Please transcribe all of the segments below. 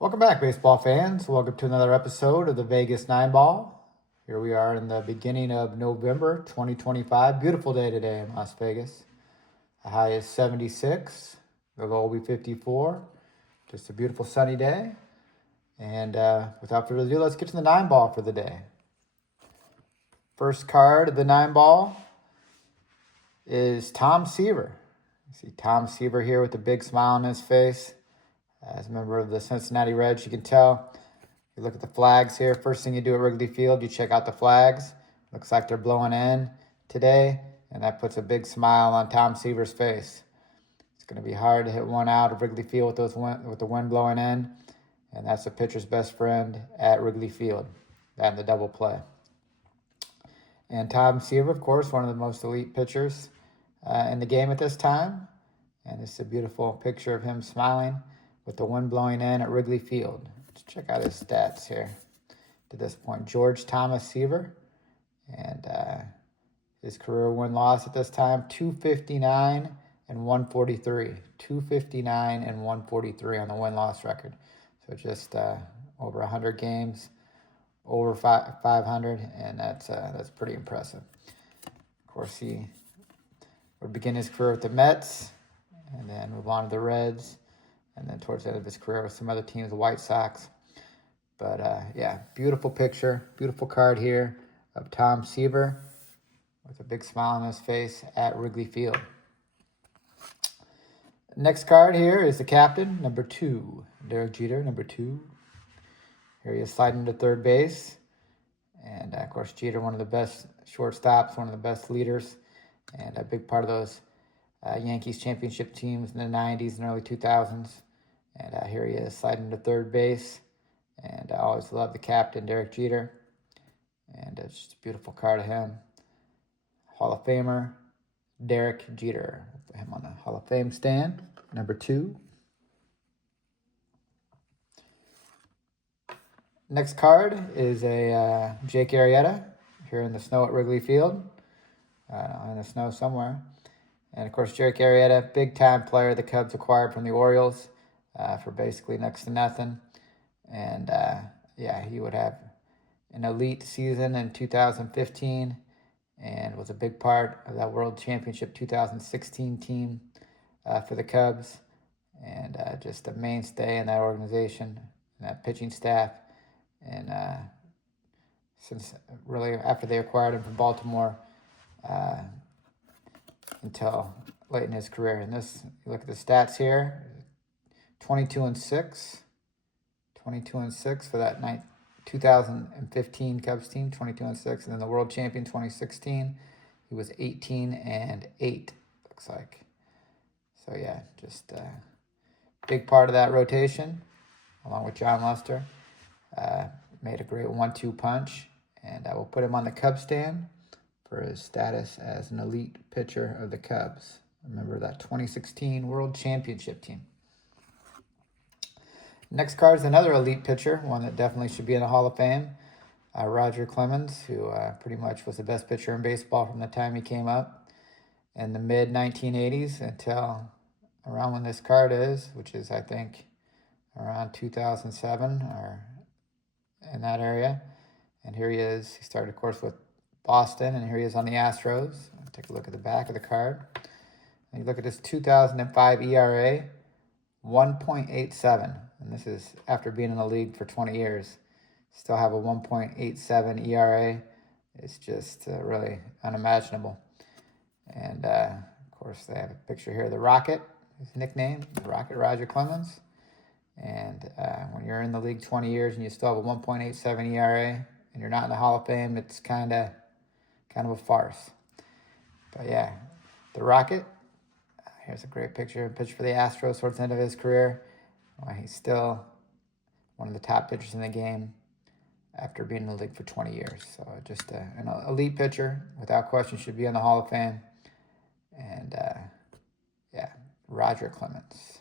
Welcome back, baseball fans. Welcome to another episode of the Vegas 9 Ball. Here we are in the beginning of November 2025. Beautiful day today in Las Vegas. The high is 76. The low will be 54. Just a beautiful sunny day. And without further ado, let's get to the 9 Ball for the day. First card of the 9 Ball is Tom Seaver. You see Tom Seaver here with a big smile on his face. As a member of the Cincinnati Reds, you can tell. You look at the flags here. First thing you do at Wrigley Field, you check out the flags. Looks like they're blowing in today, and that puts a big smile on Tom Seaver's face. It's going to be hard to hit one out of Wrigley Field with the wind blowing in, and that's the pitcher's best friend at Wrigley Field, that and the double play. And Tom Seaver, of course, one of the most elite pitchers in the game at this time, and this is a beautiful picture of him smiling with the wind blowing in at Wrigley Field. Let's check out his stats here to this point. George Thomas Seaver, and his career win-loss at this time, 259 and 143. 259 and 143 on the win-loss record. So just over 100 games, over 500, and that's pretty impressive. Of course, he would begin his career with the Mets, and then move on to the Reds, and then towards the end of his career with some other teams, the White Sox. But yeah, beautiful picture, beautiful card here of Tom Seaver with a big smile on his face at Wrigley Field. Next card here is the captain, number 2, Derek Jeter, number 2. Here he is sliding to third base. And of course, Jeter, one of the best shortstops, one of the best leaders, and a big part of those Yankees championship teams in the 90s and early 2000s. And here he is sliding to third base. And I always love the captain, Derek Jeter. And it's just a beautiful card of him. Hall of Famer, Derek Jeter. Put him on the Hall of Fame stand, number 2. Next card is a Jake Arrieta here in the snow at Wrigley Field. In the snow somewhere. And of course, Jake Arrieta, big-time player the Cubs acquired from the Orioles for basically next to nothing. And yeah, he would have an elite season in 2015 and was a big part of that World Championship 2016 team for the Cubs. And just a mainstay in that organization and that pitching staff. And since really after they acquired him from Baltimore, until late in his career. And this, you look at the stats here, 22-6. 22-6 for that 2015 Cubs team, 22-6. And then the world champion 2016, he was 18-8, looks like. So yeah, just a big part of that rotation, along with John Lester. Made a great 1-2 punch, and I will put him on the Cubs stand for his status as an elite pitcher of the Cubs. Remember that 2016 World Championship team. Next card is another elite pitcher, one that definitely should be in the Hall of Fame. Roger Clemens, who pretty much was the best pitcher in baseball from the time he came up in the mid-1980s until around when this card is, which is, I think, around 2007 or in that area. And here he is. He started, of course, with Boston, and here he is on the Astros. Take a look at the back of the card. And you look at his 2005 ERA, 1.87. And this is after being in the league for 20 years. Still have a 1.87 ERA. It's just really unimaginable. And, of course, they have a picture here of the Rocket, his nickname, the Rocket, Roger Clemens. And when you're in the league 20 years and you still have a 1.87 ERA and you're not in the Hall of Fame, it's kind of a farce. But yeah, the Rocket, here's a great picture for the Astros towards the end of his career. He's still one of the top pitchers in the game after being in the league for 20 years. So just an elite pitcher, without question, should be in the Hall of Fame. And yeah, Roger Clemens.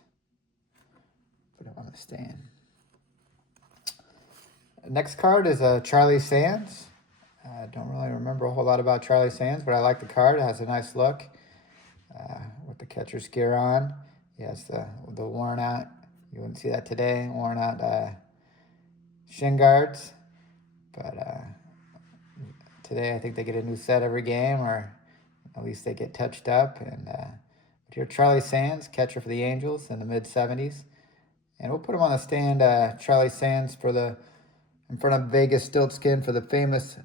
Put him on the stand. Next card is Charlie Sands. I don't really remember a whole lot about Charlie Sands, but I like the card. It has a nice look with the catcher's gear on. He has the worn out You wouldn't see that today. Worn out shin guards. But today I think they get a new set every game, or at least they get touched up. And but here Charlie Sands, catcher for the Angels in the mid-70s. And we'll put him on the stand, Charlie Sands, in front of VEGASTILTSKIN for the famous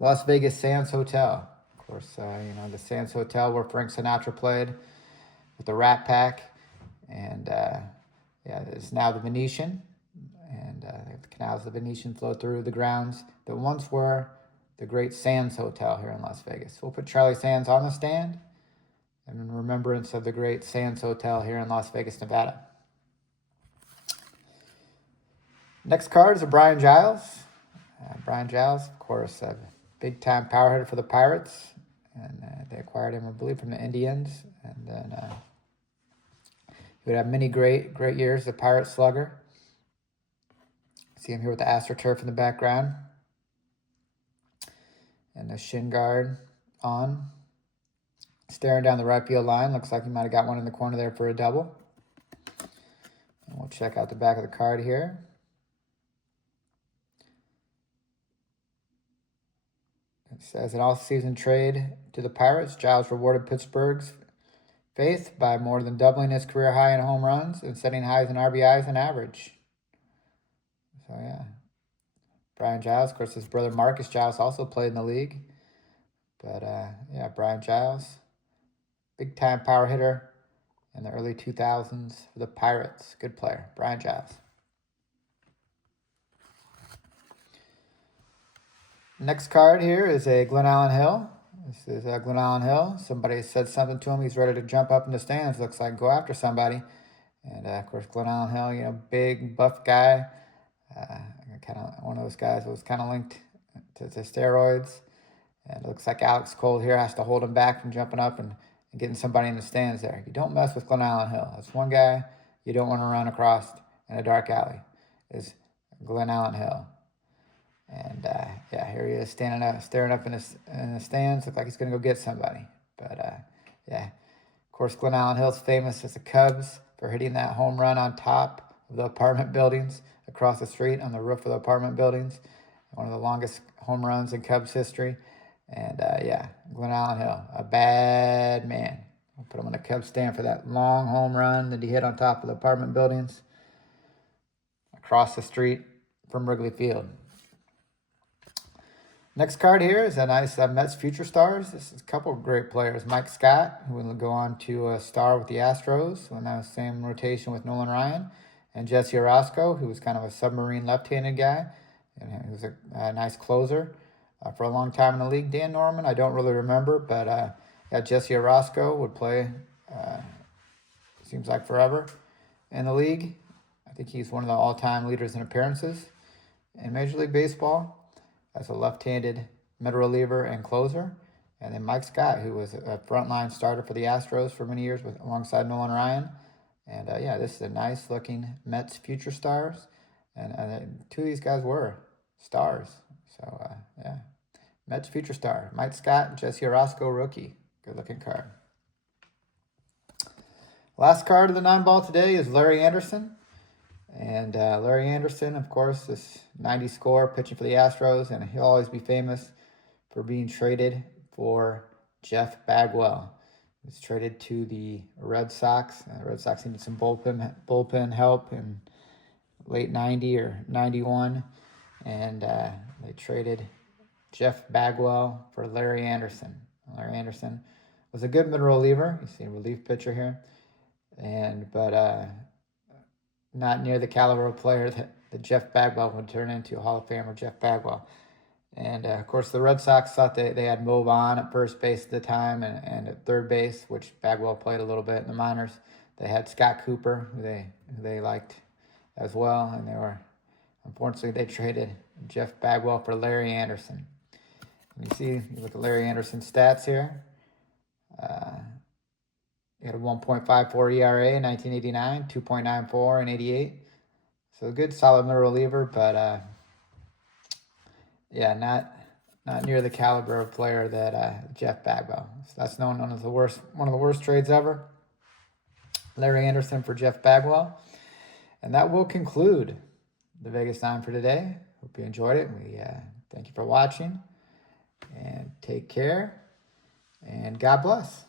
Las Vegas Sands Hotel. Of course, the Sands Hotel where Frank Sinatra played with the Rat Pack. And it's now the Venetian. And the canals of the Venetian flow through the grounds that once were the great Sands Hotel here in Las Vegas. So we'll put Charlie Sands on the stand in remembrance of the great Sands Hotel here in Las Vegas, Nevada. Next card is a Brian Giles. Brian Giles, of course, a big-time power hitter for the Pirates. And they acquired him, I believe, from the Indians. And then he would have many great years, the Pirate slugger. See him here with the AstroTurf in the background. And the shin guard on. Staring down the right field line. Looks like he might have got one in the corner there for a double. And we'll check out the back of the card here. It says, an all-season trade to the Pirates, Giles rewarded Pittsburgh's faith by more than doubling his career high in home runs and setting highs in RBIs and average. So, yeah. Brian Giles, of course, his brother Marcus Giles also played in the league. But, Brian Giles, big-time power hitter in the early 2000s for the Pirates. Good player, Brian Giles. Next card here is a Glen Allen Hill. This is Glen Allen Hill. Somebody said something to him. He's ready to jump up in the stands. Looks like go after somebody. And, of course, Glen Allen Hill, big, buff guy. Kind of one of those guys that was kind of linked to steroids. And it looks like Alex Cole here has to hold him back from jumping up and getting somebody in the stands there. You don't mess with Glen Allen Hill. That's one guy you don't want to run across in a dark alley, is Glen Allen Hill. And, here he is staring up in the stands. Looks like he's going to go get somebody. But, of course, Glen Allen Hill's famous as the Cubs for hitting that home run on top of the apartment buildings across the street on the roof of the apartment buildings. One of the longest home runs in Cubs history. And, Glen Allen Hill, a bad man. We'll put him on the Cubs stand for that long home run that he hit on top of the apartment buildings across the street from Wrigley Field. Next card here is a nice Mets Future Stars. This is a couple of great players. Mike Scott, who will go on to star with the Astros in that same rotation with Nolan Ryan. And Jesse Orosco, who was kind of a submarine left-handed guy. And he was a nice closer for a long time in the league. Dan Norman, I don't really remember. But Jesse Orosco would play, seems like forever, in the league. I think he's one of the all-time leaders in appearances in Major League Baseball as a left-handed middle reliever and closer. And then Mike Scott, who was a frontline starter for the Astros for many years alongside Nolan Ryan. And, this is a nice-looking Mets Future Stars. And two of these guys were stars. So, Mets Future Star. Mike Scott, Jesse Orosco, rookie. Good-looking card. Last card of the 9-ball today is Larry Anderson. And Larry Anderson, of course, this 90 score pitching for the Astros, and he'll always be famous for being traded for Jeff Bagwell. He was traded to the Red Sox. The Red Sox needed some bullpen help in late 90 or 91, and they traded Jeff Bagwell for Larry Anderson. Larry Anderson was a good middle reliever. You see a relief pitcher here, but not near the caliber of player that Jeff Bagwell would turn into, a Hall of Famer Jeff Bagwell. And, of course, the Red Sox thought they had Mo Vaughn at first base at the time and at third base, which Bagwell played a little bit in the minors. They had Scott Cooper, who they liked as well. And unfortunately, they traded Jeff Bagwell for Larry Anderson. And you look at Larry Anderson's stats here. He had a 1.54 ERA in 1989, 2.94 in 88. So a good, solid middle reliever, but not near the caliber of player that Jeff Bagwell. So that's known as one of the worst trades ever. Larry Anderson for Jeff Bagwell. And that will conclude the Vegas 9 for today. Hope you enjoyed it. We thank you for watching, and take care, and God bless.